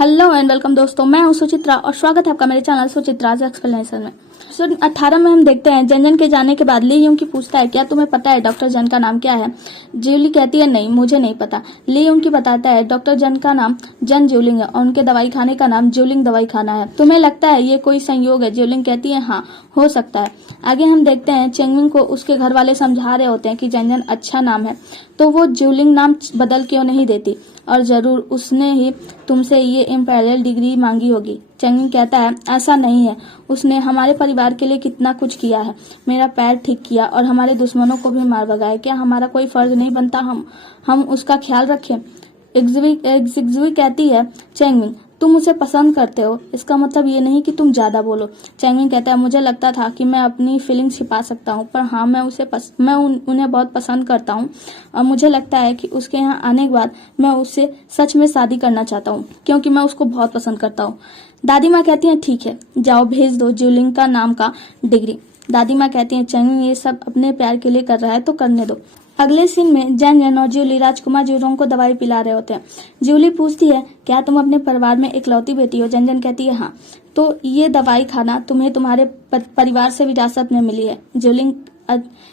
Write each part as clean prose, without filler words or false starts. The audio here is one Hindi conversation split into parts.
हेलो एंड वेलकम दोस्तों, मैं हूं सुचित्रा और स्वागत है आपका मेरे चैनल सुचित्राज एक्सप्लेनेशन में। एपिसोड 18 में हम देखते हैं जन के जाने के बाद ली यूंग की पूछता है क्या तुम्हें पता है डॉक्टर जन का नाम क्या है। ज्यूली कहती है नहीं मुझे नहीं पता। ली यूंग की बताता है डॉक्टर जन का नाम जन ज्यूलिंग है और उनके दवाई खाने का नाम ज्यूलिंग दवाई खाना है। तुम्हें लगता है ये कोई संयोग है? ज्यूलिंग कहती है हाँ हो सकता है। आगे हम देखते हैं चेंगमिंग को उसके घर वाले समझा रहे होते हैं कि जन अच्छा नाम है तो वो ज्यूलिंग नाम बदल क्यों नहीं देती, और जरूर उसने ही तुमसे ये इम्पेरियल डिग्री मांगी होगी। चेंगमिंग कहता है ऐसा नहीं है, उसने हमारे परिवार के लिए कितना कुछ किया है, मेरा पैर ठीक किया और हमारे दुश्मनों को भी मार भगाया। क्या हमारा कोई फर्ज नहीं बनता हम उसका ख्याल रखें? एग्जिग्जुई कहती है चेंगमिंग तुम उसे पसंद करते हो, इसका मतलब ये नहीं कि तुम ज्यादा बोलो। चेंगमिंग कहता है मुझे लगता था कि मैं अपनी फीलिंग छिपा सकता हूँ, पर हाँ मैं उन्हें बहुत पसंद करता हूँ और मुझे लगता है कि उसके यहाँ आने के बाद मैं उससे सच में शादी करना चाहता हूँ क्योंकि मैं उसको बहुत पसंद करता हूँ। दादी माँ कहती है ठीक है जाओ भेज दो ज्यूलिंग का नाम का डिग्री। दादी माँ कहती है चेंगमिंग ये सब अपने प्यार के लिए कर रहा है तो करने दो। अगले सीन में जन और ज्यूली राजकुमार ज्यूरोंग को दवाई पिला रहे होते हैं। ज्यूली पूछती है क्या तुम अपने परिवार में इकलौती बेटी हो? जन कहती है हाँ, तो ये दवाई खाना तुम्हें तुम्हारे परिवार से विरासत में मिली है।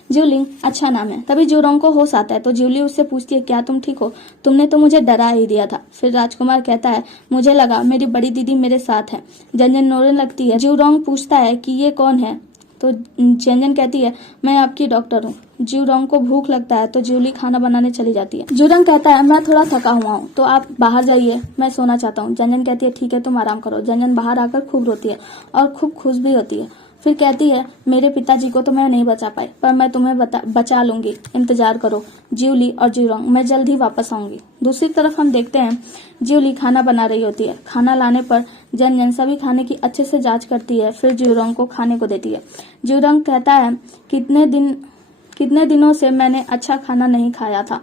ज्यूलिंग अच्छा नाम है। तभी ज्यूरोंग को होश आता है तो ज्यूली उससे पूछती है क्या तुम ठीक हो? तुमने तो मुझे डरा ही दिया था। फिर राजकुमार कहता है मुझे लगा मेरी बड़ी दीदी मेरे साथ है। जन रोने लगती है। ज्यूरोंग पूछता है कि ये कौन है तो जन कहती है मैं आपकी डॉक्टर हूँ। ज्यूरोंग को भूख लगता है तो ज्यूली खाना बनाने चली जाती है। ज्यूरोंग कहता है मैं थोड़ा थका हुआ हूँ तो आप बाहर जाइए, मैं सोना चाहता हूँ। जन कहती है ठीक है तुम आराम करो। जन बाहर आकर खूब रोती है और खूब खुश भी होती है। फिर कहती है मेरे पिताजी को तो मैं नहीं बचा पाई पर मैं तुम्हें बचा लूंगी, इंतजार करो ज्यूली और ज्यूरोंग, मैं जल्द ही वापस आऊंगी। दूसरी तरफ हम देखते हैं ज्यूली खाना बना रही होती है। खाना लाने पर जन सभी खाने की अच्छे से जांच करती है, फिर ज्यूरोंग को खाने को देती है। ज्यूरोंग कहता है कितने दिनों से मैंने अच्छा खाना नहीं खाया था,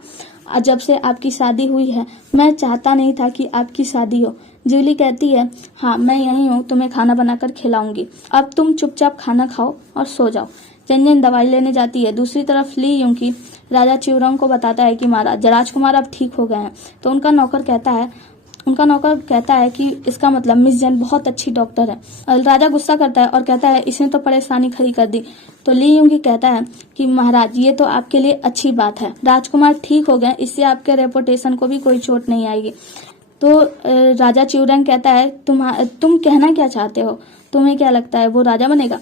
जब से आपकी शादी हुई है मैं चाहता नहीं था कि आपकी शादी हो। ज्यूली कहती है हाँ मैं यही हूँ, तुम्हें खाना बनाकर खिलाऊंगी, अब तुम चुपचाप खाना खाओ और सो जाओ। जन दवाई लेने जाती है। दूसरी तरफ ली यूंकी राजा च्यूरोंग को बताता है कि महाराज राजकुमार अब ठीक हो गए हैं। तो उनका नौकर कहता है कि इसका मतलब मिस जन बहुत अच्छी डॉक्टर है। राजा गुस्सा करता है और कहता है इसने तो परेशानी खड़ी कर दी। तो ली यूंगी कहता है कि महाराज ये तो आपके लिए अच्छी बात है, राजकुमार ठीक हो गए, इससे आपके रेपुटेशन को भी कोई चोट नहीं आएगी। तो राजा च्यूरोंग कहता है तुम कहना क्या चाहते हो, तुम्हें क्या लगता है वो राजा बनेगा?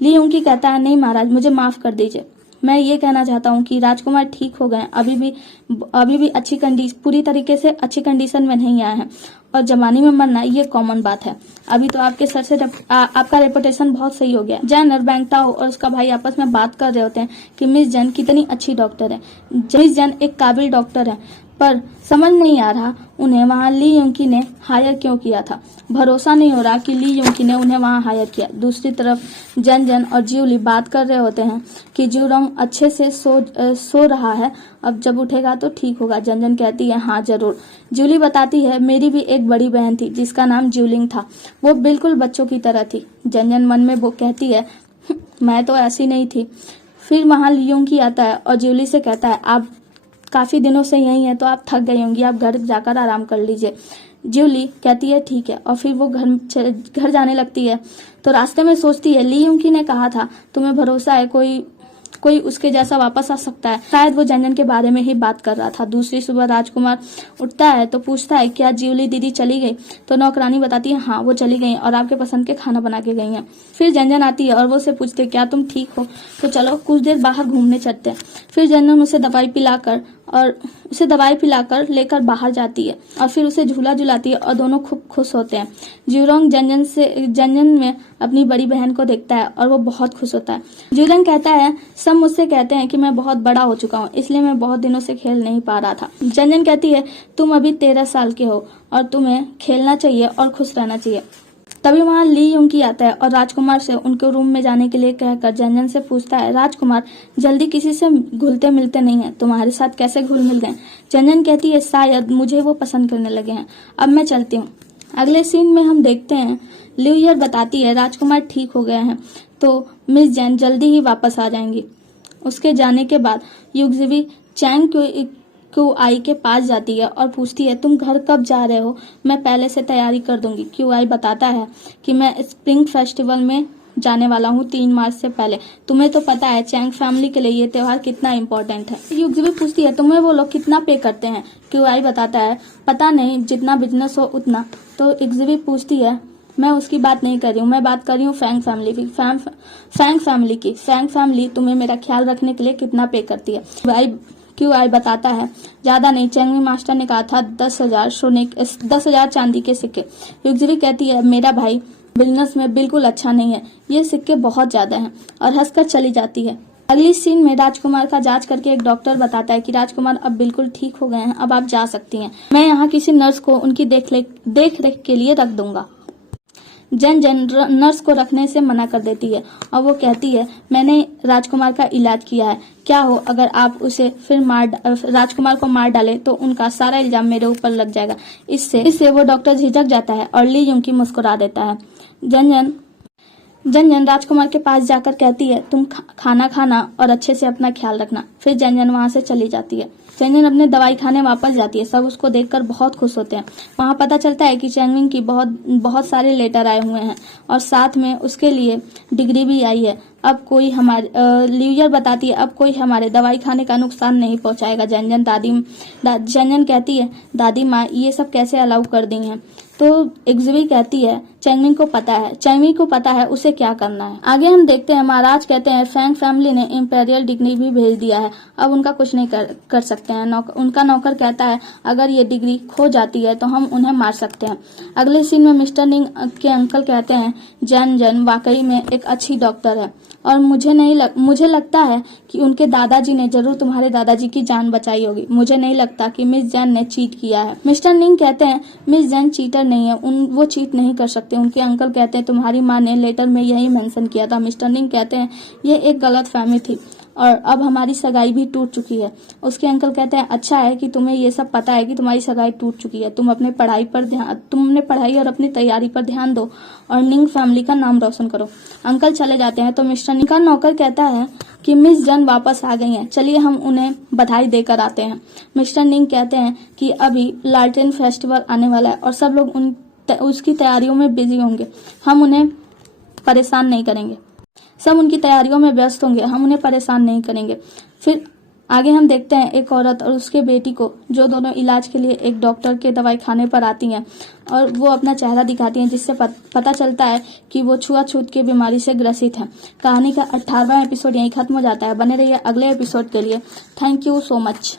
ली यूंगी कहता है नहीं महाराज मुझे माफ कर दीजिए, मैं ये कहना चाहता हूँ कि राजकुमार ठीक हो गए, अभी भी पूरी तरीके से अच्छी कंडीशन में नहीं आए हैं और जवानी में मरना ये कॉमन बात है। अभी तो आपके सर से आपका रेपुटेशन बहुत सही हो गया। जन और बैंगटाओ और उसका भाई आपस में बात कर रहे होते हैं कि मिस जन कितनी अच्छी डॉक्टर है। मिस जन एक काबिल डॉक्टर है, पर समझ नहीं आ रहा उन्हें वहाँ ली यूंकी ने हायर क्यों किया था। भरोसा नहीं हो रहा कि ली यूंकी ने उन्हें वहाँ हायर किया। दूसरी तरफ जन और ज्यूली बात कर रहे होते हैं कि ज्यूरोंग अच्छे से सो रहा है, अब जब उठेगा तो ठीक होगा। जन कहती है हाँ जरूर। ज्यूली बताती है मेरी भी एक बड़ी बहन थी जिसका नाम ज्यूलिंग था, वो बिल्कुल बच्चों की तरह थी। जन मन में वो कहती है मैं तो ऐसी नहीं थी। फिर वहाँ ली यूंकी आता है और ज्यूली से कहता है आप काफी दिनों से यही है तो आप थक गई होंगी, आप घर जाकर आराम कर लीजिए। ज्यूली कहती है ठीक है और फिर वो घर जाने लगती है। तो रास्ते में सोचती है ली यूंकी ने कहा था तुम्हें भरोसा है कोई उसके जैसा वापस आ सकता है, शायद वो जन के बारे में ही बात कर रहा था। दूसरी सुबह राजकुमार उठता है तो पूछता है क्या ज्यूली दीदी चली गई? तो नौकरानी बताती है हाँ वो चली गई और आपके पसंद के खाना बना के गई हैं। फिर जन आती है और वो उसे पूछते क्या तुम ठीक हो? तो चलो कुछ देर बाहर घूमने चलते हैं। फिर जन उसे दवाई पिलाकर लेकर बाहर जाती है और फिर उसे झूला झुलाती है और दोनों खूब खुश होते हैं। ज्यूरोंग जन में अपनी बड़ी बहन को देखता है और वो बहुत खुश होता है। ज्यूरोंग कहता है सब मुझसे कहते हैं कि मैं बहुत बड़ा हो चुका हूँ, इसलिए मैं बहुत दिनों से खेल नहीं पा रहा था। जन कहती है तुम अभी 13 साल के हो और तुम्हें खेलना चाहिए और खुश रहना चाहिए। तभी वहाँ ली यूंकी आता है और राजकुमार से उनके रूम में जाने के लिए कहकर जन से पूछता है राजकुमार जल्दी किसी से घुलते मिलते नहीं है, तुम्हारे साथ कैसे घुल मिल गए? जन कहती है शायद मुझे वो पसंद करने लगे हैं, अब मैं चलती हूँ। अगले सीन में हम देखते हैं ल्यू ईयर बताती है राजकुमार ठीक हो गए हैं तो मिस जैन जल्दी ही वापस आ जाएंगी। उसके जाने के बाद युगजीवी QI के पास जाती है और पूछती है तुम घर कब जा रहे हो, मैं पहले से तैयारी कर दूंगी। QI बताता है कि मैं स्प्रिंग फेस्टिवल में जाने वाला हूँ 3 मार्च से पहले। तुम्हें तो पता है चैंग फैमिली के लिए ये त्योहार कितना इम्पोर्टेंट है। युगजी पूछती है तुम्हें वो लोग कितना पे करते हैं। QI बताता है पता नहीं, जितना बिजनेस हो उतना। तो एग्जिबी पूछती है मैं उसकी बात नहीं कर रही हूँ, मैं बात कर रही हूँ फैंग फैमिली की। फैंग फैमिली तुम्हें मेरा ख्याल रखने के लिए कितना पे करती है। QI बताता है ज्यादा नहीं, चैंगमी मास्टर ने कहा था 10,000 चांदी के सिक्के। युगजी कहती है मेरा भाई बिजनेस में बिल्कुल अच्छा नहीं है, ये सिक्के बहुत ज्यादा हैं, और हंसकर चली जाती है। अगली सीन में राजकुमार का जांच करके एक डॉक्टर बताता है कि राजकुमार अब बिल्कुल ठीक हो गए हैं, अब आप जा सकती हैं। मैं यहाँ किसी नर्स को उनकी देख रेख के लिए रख दूंगा। जन नर्स को रखने से मना कर देती है और वो कहती है मैंने राजकुमार का इलाज किया है, क्या हो अगर आप उसे फिर राजकुमार को मार डाले तो उनका सारा इल्जाम मेरे ऊपर लग जाएगा। इससे वो डॉक्टर झिझक जाता है और ली यूंकी मुस्कुरा देता है। जन राजकुमार के पास जाकर कहती है तुम खाना खाना और अच्छे से अपना ख्याल रखना। फिर जन वहां से चली जाती है। चैंगमिंग अपने दवाई खाने वापस जाती है। सब उसको देखकर बहुत खुश होते हैं। वहां पता चलता है कि चैंगमिंग की बहुत सारे लेटर आए हुए हैं और साथ में उसके लिए डिग्री भी आई है। अब कोई ल्यूयर बताती है अब कोई हमारे दवाई खाने का नुकसान नहीं पहुंचाएगा। जंजन कहती है दादी माँ ये सब कैसे अलाउ कर दी हैं। तो एग्जिबी कहती है चैंगमिंग को पता है उसे क्या करना है। आगे हम देखते हैं महाराज कहते हैं फैंग फैमिली ने इंपेरियल डिग्री भी भेज दिया है, अब उनका कुछ नहीं कर सकते हैं। उनका नौकर कहता है अगर ये डिग्री खो जाती है तो हम उन्हें मार सकते हैं। अगले सीन में मिस्टर निंग के अंकल कहते हैं जन वाकई में एक अच्छी डॉक्टर है और मुझे लगता है कि उनके दादाजी ने जरूर तुम्हारे दादाजी की जान बचाई होगी। मुझे नहीं लगता कि मिस जैन ने चीट किया है। मिस्टर निंग कहते हैं मिस जैन चीटर नहीं है, वो चीट नहीं कर सकते। उनके अंकल कहते हैं तुम्हारी माँ ने लेटर में यही मेंशन किया था। मिस्टर निंग कहते हैं ये एक गलतफहमी थी और अब हमारी सगाई भी टूट चुकी है। उसके अंकल कहते हैं अच्छा है कि तुम्हें ये सब पता है कि तुम्हारी सगाई टूट चुकी है। तुम अपने पढ़ाई और अपनी तैयारी पर ध्यान दो और निंग फैमिली का नाम रोशन करो। अंकल चले जाते हैं तो मिस्टर निंग का नौकर कहता है कि मिस जन वापस आ गई हैं, चलिए हम उन्हें बधाई देकर आते हैं। मिस्टर निंग कहते हैं कि अभी लालटेन फेस्टिवल आने वाला है और सब लोग उसकी तैयारियों में बिजी होंगे, हम उन्हें परेशान नहीं करेंगे। सब उनकी तैयारियों में व्यस्त होंगे, हम उन्हें परेशान नहीं करेंगे। फिर आगे हम देखते हैं एक औरत और उसके बेटी को, जो दोनों इलाज के लिए एक डॉक्टर के दवाई खाने पर आती हैं और वो अपना चेहरा दिखाती हैं, जिससे पता चलता है कि वो छुआछूत की बीमारी से ग्रसित है। कहानी का 18वां एपिसोड यहीं खत्म हो जाता है। बने रहिए अगले एपिसोड के लिए। Thank you so much.